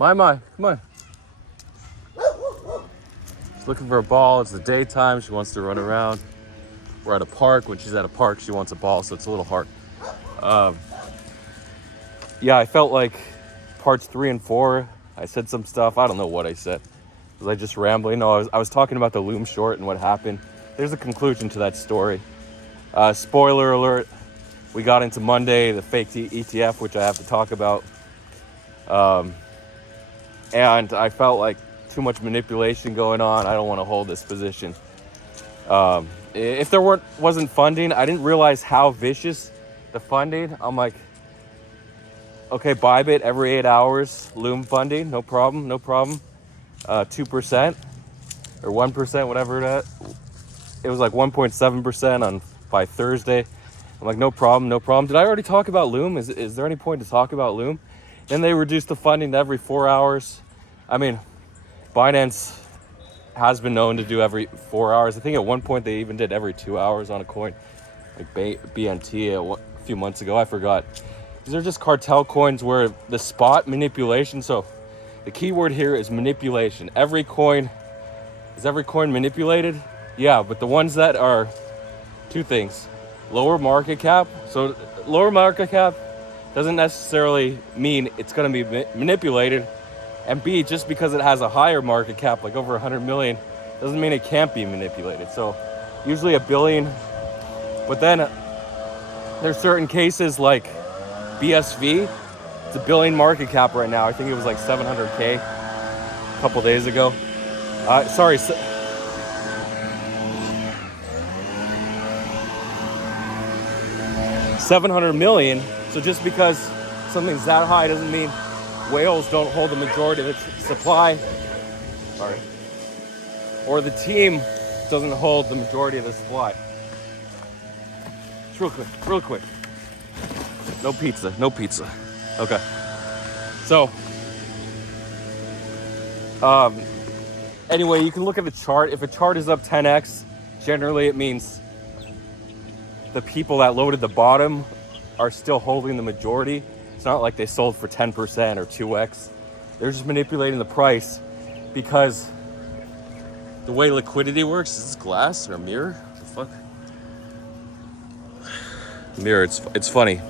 My, come on. She's looking for a ball. It's the daytime. She wants to run around. We're at a park. When she's at a park, she wants a ball, so it's a little hard. Yeah, I felt like parts 3 and 4, I said some stuff. I don't know what I said. Was I just rambling? No, I was talking about the loom short and what happened. There's a conclusion to that story. Spoiler alert, we got into Monday, the fake ETF, which I have to talk about. And I felt like too much manipulation going on. I don't want to hold this position. If there wasn't funding, I didn't realize how vicious the funding. I'm like, okay, Bybit every 8 hours, loom funding, no problem. 2% or 1%, whatever that. It was like 1.7% by Thursday. I'm like, no problem. Did I already talk about loom? Is there any point to talk about loom? Then they reduced the funding to every 4 hours. I mean, Binance has been known to do every 4 hours. I think at one point they even did every 2 hours on a coin, like BNT a few months ago. I forgot. These are just cartel coins where the spot manipulation. So the key word here is manipulation. Is every coin manipulated? Yeah, but the ones that are two things. Lower market cap. So lower market cap doesn't necessarily mean it's going to be manipulated. And B, just because it has a higher market cap, like over 100 million, doesn't mean it can't be manipulated. So usually $1 billion. But then there's certain cases like BSV. It's $1 billion market cap right now. I think it was like 700K a couple days ago. 700 million. So just because something's that high doesn't mean whales don't hold the majority of its supply. Or the team doesn't hold the majority of the supply. Just real quick. No pizza. Okay. So, anyway, you can look at the chart. If a chart is up 10x, generally it means the people that loaded the bottom are still holding the majority. It's not like they sold for 10% or 2x. They're just manipulating the price because the way liquidity works, is this glass or a mirror? What the fuck? Mirror, it's funny.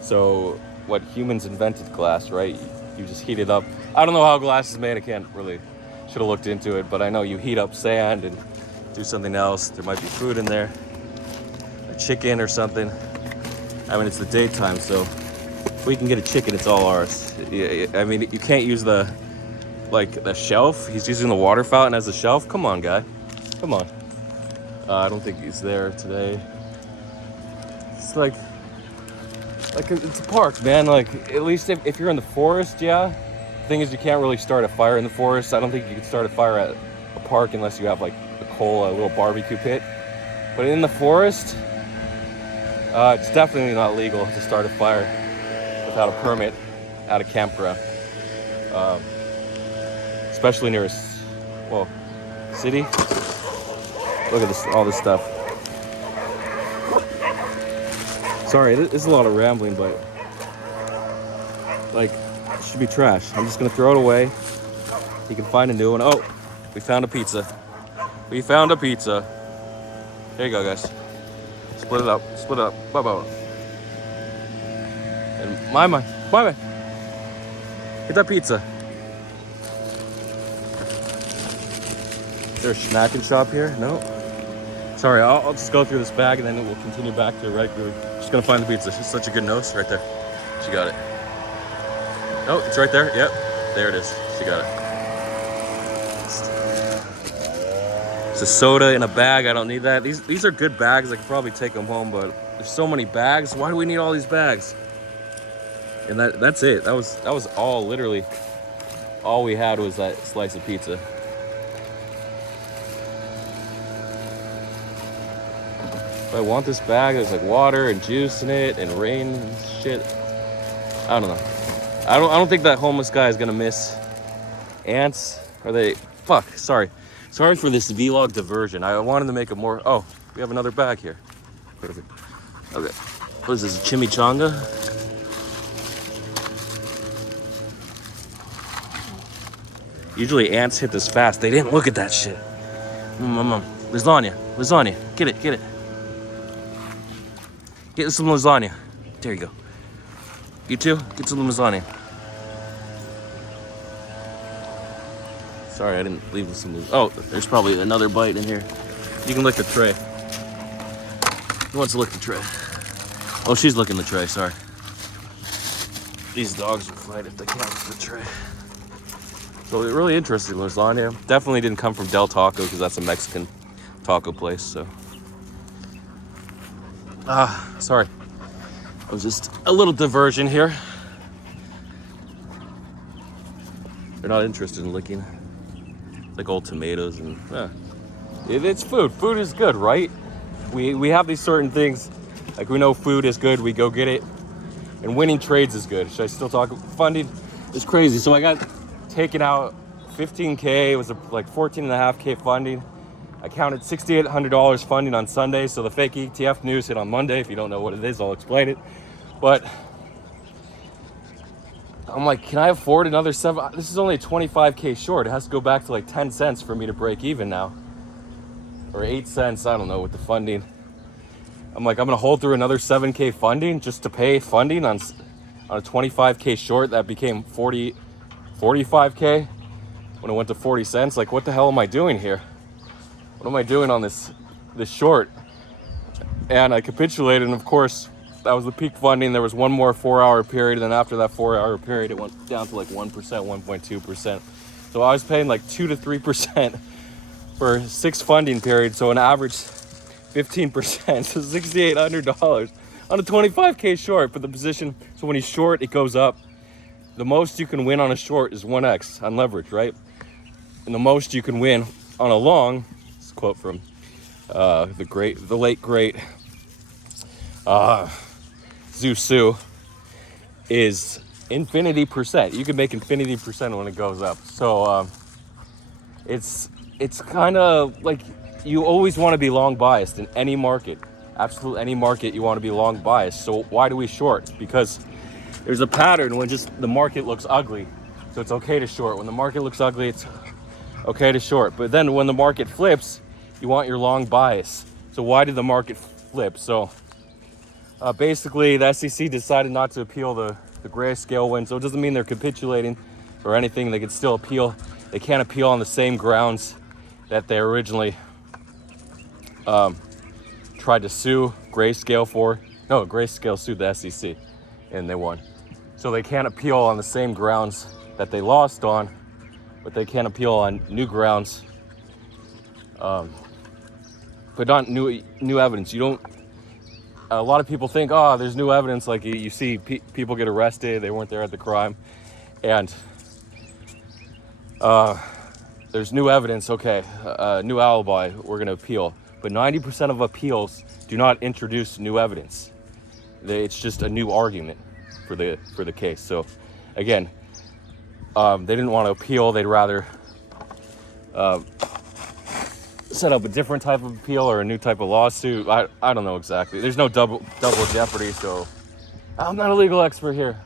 So what humans invented glass, right? You just heat it up. I don't know how glass is made. I can't really, should have looked into it, but I know you heat up sand and do something else. There might be food in there, a chicken or something. I mean, it's the daytime, so if we can get a chicken, it's all ours. I mean, you can't use the shelf. He's using the water fountain as a shelf. Come on, guy. Come on. I don't think he's there today. It's like it's a park, man. Like, at least if you're in the forest, yeah. The thing is, you can't really start a fire in the forest. I don't think you can start a fire at a park unless you have like a little barbecue pit. But in the forest, it's definitely not legal to start a fire without a permit at a campground. Especially near a city. Look at this, all this stuff. Sorry, this is a lot of rambling, but like, it should be trash. I'm just gonna throw it away. You can find a new one. Oh, we found a pizza. There you go, guys. Split it up. Bye. And my. Get that pizza. Is there a snacking shop here? No. Sorry, I'll just go through this bag and then we'll continue back to right group. Just gonna find the pizza. She's such a good nose right there. She got it. Oh, it's right there. Yep, there it is. She got it. It's a soda in a bag. I don't need that. These are good bags. I could probably take them home, but there's so many bags. Why do we need all these bags? And that's it. That was all, literally all we had was that slice of pizza. If I want this bag, there's like water and juice in it and rain and shit. I don't know. I don't think that homeless guy is gonna miss ants. Are they? Fuck. Sorry for this vlog diversion. I wanted to make a more. Oh, we have another bag here. Perfect. Okay. What is this? A chimichanga? Usually ants hit this fast. They didn't look at that shit. Lasagna. Get it. Get some lasagna. There you go. You too? Get some lasagna. Sorry, I didn't leave some. Oh, there's probably another bite in here. You can lick the tray. Who wants to lick the tray? Oh, she's licking the tray, sorry. These dogs will fight if they can't lick the tray. So it really interesting lasagna. Definitely didn't come from Del Taco because that's a Mexican taco place, so. Sorry. It was just a little diversion here. They're not interested in licking. It's like old tomatoes and, it's food. Food is good, right? We have these certain things, like we know food is good, we go get it. And winning trades is good. Should I still talk? Funding is crazy. So I got taken out $15K. It was like $14.5K funding. I counted $6,800 funding on Sunday. So the fake ETF news hit on Monday. If you don't know what it is, I'll explain it. But I'm like, can I afford another $7? This is only a $25K short. It has to go back to like 10 cents for me to break even now. Or 8 cents, I don't know, with the funding. I'm like, I'm gonna hold through another 7K funding just to pay funding on a 25K short that became 45K when it went to 40 cents. Like, what the hell am I doing here? What am I doing on this short? And I capitulated, and of course, that was the peak funding. There was one more 4-hour period, and then after that 4-hour period, it went down to like 1%, 1.2%. So I was paying like 2 to 3% for 6 funding periods, so an average 15%, so $6,800 on a 25K short for the position. So when you short, it goes up. The most you can win on a short is 1x on leverage, right? And the most you can win on a long, this quote from the late great Zhu Su, is infinity percent. You can make infinity percent when it goes up. So it's kind of like, you always want to be long biased in any market. Absolute any market, you want to be long biased. So why do we short? Because there's a pattern when just the market looks ugly. So it's okay to short. When the market looks ugly, it's okay to short. But then when the market flips, you want your long bias. So why did the market flip? So basically the SEC decided not to appeal the grayscale win. So it doesn't mean they're capitulating or anything. They can still appeal. They can't appeal on the same grounds that they originally tried to sue Grayscale for. No, Grayscale sued the SEC and they won. So they can't appeal on the same grounds that they lost on, but they can appeal on new grounds, but not new evidence. You don't. A lot of people think, oh, there's new evidence. Like you see people get arrested, they weren't there at the crime, and there's new evidence. Okay, new alibi. We're gonna appeal. But 90% of appeals do not introduce new evidence. It's just a new argument for the case. So, again, they didn't want to appeal. They'd rather set up a different type of appeal or a new type of lawsuit. I don't know exactly. There's no double jeopardy. So, I'm not a legal expert here.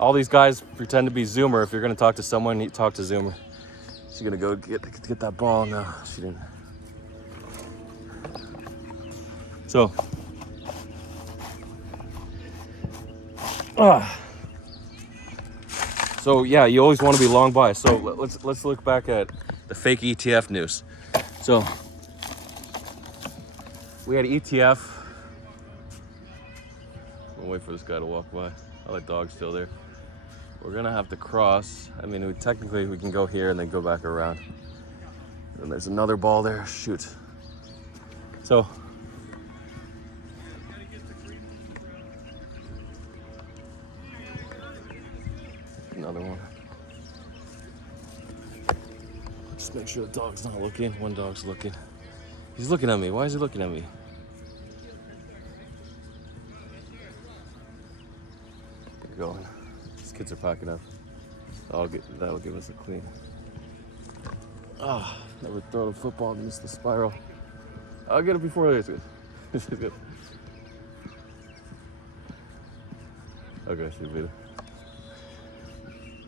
All these guys pretend to be Zoomer. If you're gonna talk to someone, you talk to Zoomer. She's gonna go get that ball. No, she didn't. So yeah, you always want to be long biased. So let's look back at the fake ETF news. So we had ETF. We'll wait for this guy to walk by. Oh, that dog's still there. We're gonna have to cross. I mean, technically we can go here and then go back around. And there's another ball there. Shoot. So. Another one. Just make sure the dog's not looking. One dog's looking. He's looking at me. Why is he looking at me? Get going. These kids are packing up. That'll give us a clean. Never throw the football and miss the spiral. I'll get it before this. This is good. Okay, see you later.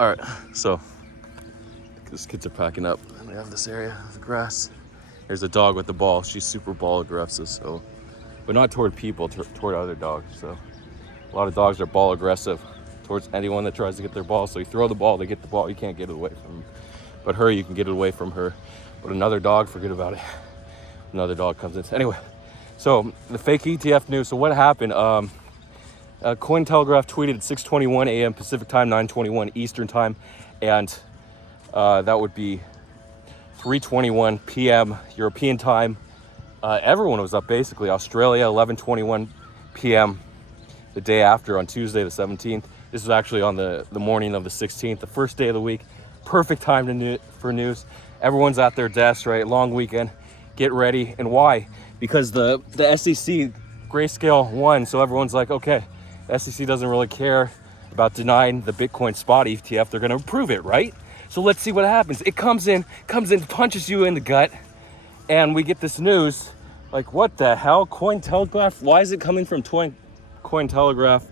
All right, so These kids are packing up. And we have this area of the grass. There's a dog with the ball. She's super ball aggressive, so, but not toward people, toward other dogs. So a lot of dogs are ball aggressive towards anyone that tries to get their ball. So you throw the ball, they get the ball, you can't get it away from them. But her, you can get it away from her. But another dog, forget about it. Another dog comes in. Anyway, so the fake ETF news. So what happened? Cointelegraph tweeted at 6:21 a.m. Pacific time, 9:21 Eastern time, and that would be 3:21 p.m. European time. Everyone was up basically. Australia, 11:21 p.m. the day after on Tuesday the 17th. This was actually on the morning of the 16th, the first day of the week. Perfect time for news. Everyone's at their desks, right? Long weekend. Get ready. And why? Because the SEC grayscale won. So everyone's like, okay, the SEC doesn't really care about denying the Bitcoin spot ETF. They're going to approve it, right? So let's see what happens. It comes in, punches you in the gut, and we get this news. Like, what the hell? Cointelegraph? Why is it coming from Cointelegraph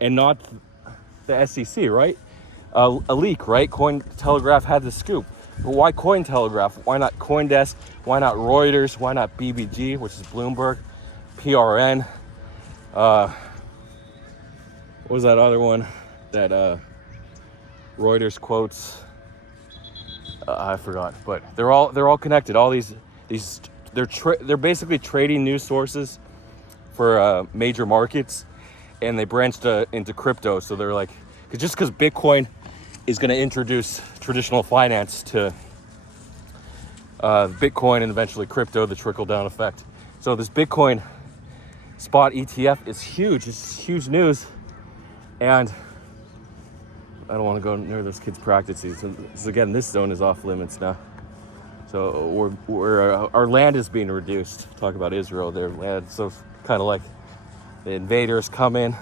and not the SEC, right? A leak, right? Cointelegraph had the scoop. But why Cointelegraph? Why not CoinDesk? Why not Reuters? Why not BBG, which is Bloomberg? PRN? What was that other one that Reuters quotes? I forgot, but they're all connected. All these they're basically trading news sources for major markets, and they branched into crypto. So they're like, just because Bitcoin is going to introduce traditional finance to Bitcoin and eventually crypto, the trickle down effect. So this Bitcoin spot ETF is huge. It's huge news, and I don't want to go near those kids' practices. So again, this zone is off limits now. So our land is being reduced. Talk about Israel, their land. So kind of like the invaders come in.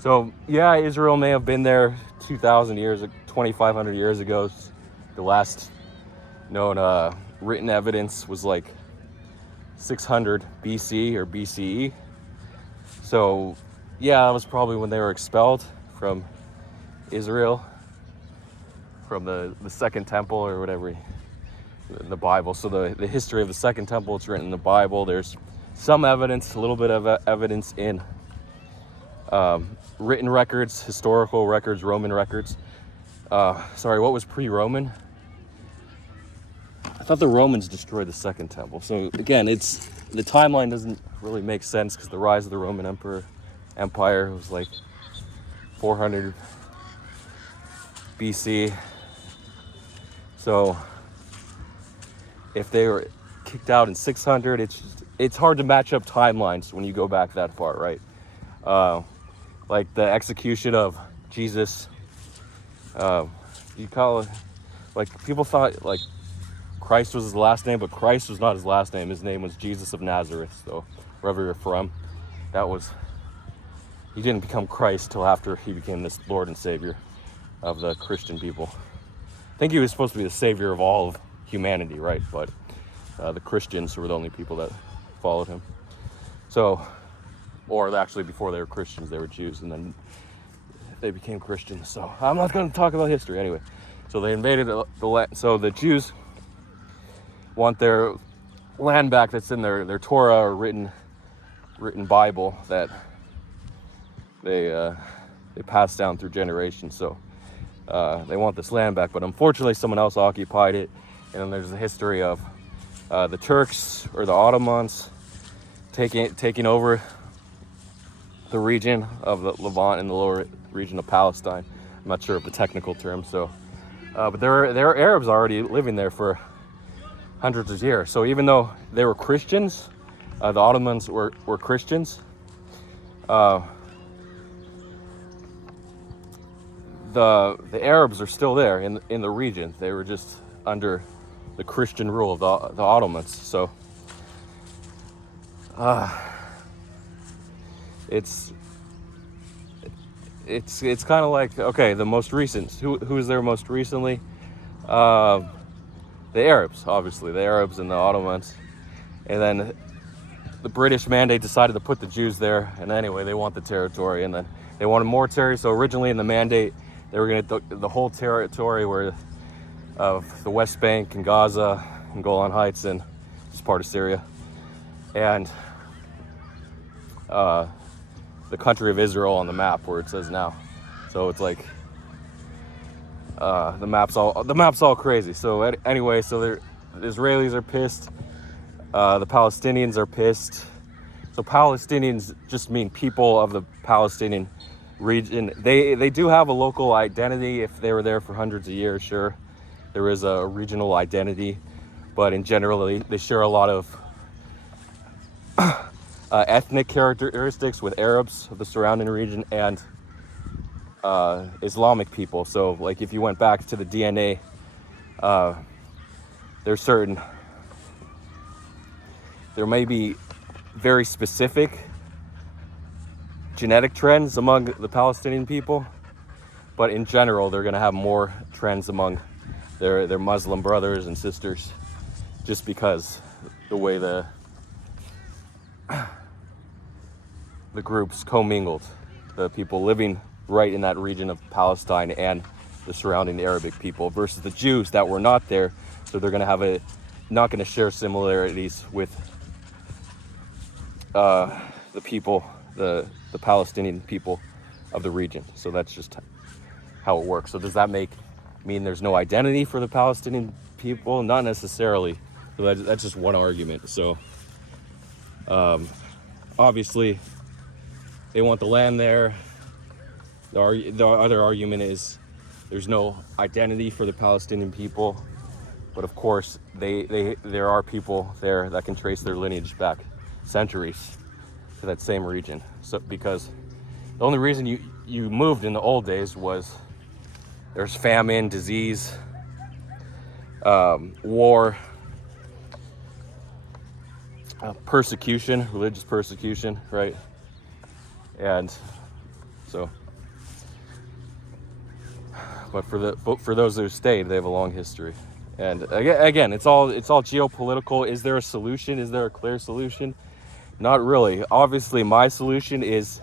So yeah, Israel may have been there 2,000 years, 2,500 years ago. The last known written evidence was like 600 BC or BCE. So yeah, that was probably when they were expelled from Israel, from the Second Temple or whatever in the Bible. So the history of the Second Temple, it's written in the Bible. There's some evidence, a little bit of evidence in written records, historical records, Roman records. Sorry, what was pre-Roman? I thought the Romans destroyed the Second Temple. So again, the timeline doesn't really make sense because the rise of the Roman Empire was like 400 BC. So if they were kicked out in 600, it's hard to match up timelines when you go back that far, right? Like the execution of Jesus, you call it, like people thought like Christ was his last name, but Christ was not his last name. His name was Jesus of Nazareth. So wherever you're from, he didn't become Christ till after he became this Lord and Savior of the Christian people. I think he was supposed to be the savior of all of humanity, right? But the Christians were the only people that followed him. So, or actually before they were Christians, they were Jews, and then they became Christians. So I'm not going to talk about history anyway. So they invaded the land. So the Jews want their land back that's in their Torah or written Bible that they passed down through generations. So they want this land back, but unfortunately someone else occupied it. And then there's the history of the Turks or the Ottomans taking over the region of the Levant and the lower region of Palestine. I'm not sure of the technical term. So, but there are Arabs already living there for hundreds of years. So even though they were Christians, the Ottomans were Christians. The Arabs are still there in the region. They were just under the Christian rule of the Ottomans. So it's kind of like, okay, the most recent. Who's there most recently? The Arabs, obviously, the Arabs and the Ottomans. And then the British mandate decided to put the Jews there. And anyway, they want the territory, and then they wanted more territory. So originally in the mandate, They were going to the whole territory where of the West Bank and Gaza and Golan Heights and just part of Syria, and the country of Israel on the map where it says now. So it's like the map's all crazy. So anyway, so the Israelis are pissed. The Palestinians are pissed. So Palestinians just mean people of the Palestinian region. They do have a local identity if they were there for hundreds of years. Sure, there is a regional identity, but in general they share a lot of ethnic characteristics with Arabs of the surrounding region and Islamic people. So like if you went back to the DNA, there may be very specific genetic trends among the Palestinian people, but in general they're going to have more trends among their Muslim brothers and sisters, just because the way the groups commingled, the people living right in that region of Palestine and the surrounding Arabic people versus the Jews that were not there. So they're going to have not going to share similarities with the people, the Palestinian people of the region. So that's just how it works. So does that mean there's no identity for the Palestinian people? Not necessarily. So that's just one argument. So obviously they want the land there. The other argument is there's no identity for the Palestinian people, but of course there are people there that can trace their lineage back centuries to that same region. So because the only reason you moved in the old days was there's famine, disease, war, persecution, religious persecution, right? And so, but for those who stayed, they have a long history. And again, it's all geopolitical. Is there a solution? Is there a clear solution? Not really. Obviously, my solution is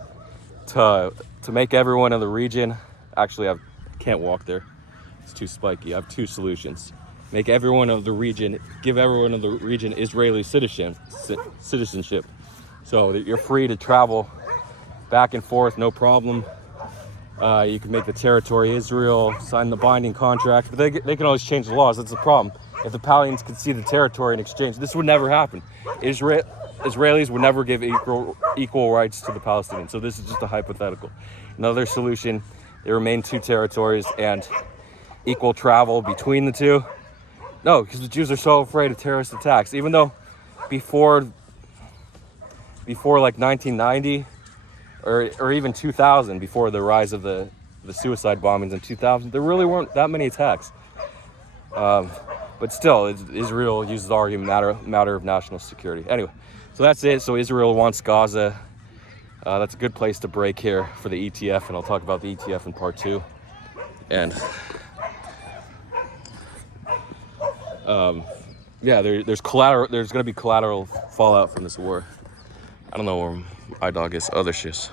to make everyone in the region. Actually, I can't walk there. It's too spiky. I have two solutions. Make everyone of the region, give everyone of the region Israeli citizenship. So that you're free to travel back and forth, no problem. You can make the territory Israel, sign the binding contract, but they can always change the laws. That's the problem. If the Palestinians could see the territory in exchange, this would never happen. Israelis would never give equal rights to the Palestinians. So this is just a hypothetical. Another solution, they remain two territories and equal travel between the two. No, because the Jews are so afraid of terrorist attacks. Even though before like 1990 or even 2000, before the rise of the suicide bombings in 2000, there really weren't that many attacks. But still, Israel uses the argument matter of national security. Anyway, so that's it. So Israel wants Gaza. That's a good place to break here for the ETF, and I'll talk about the ETF in part 2. And yeah, there's collateral. There's going to be collateral fallout from this war. I don't know where my dog is. Oh, there she is.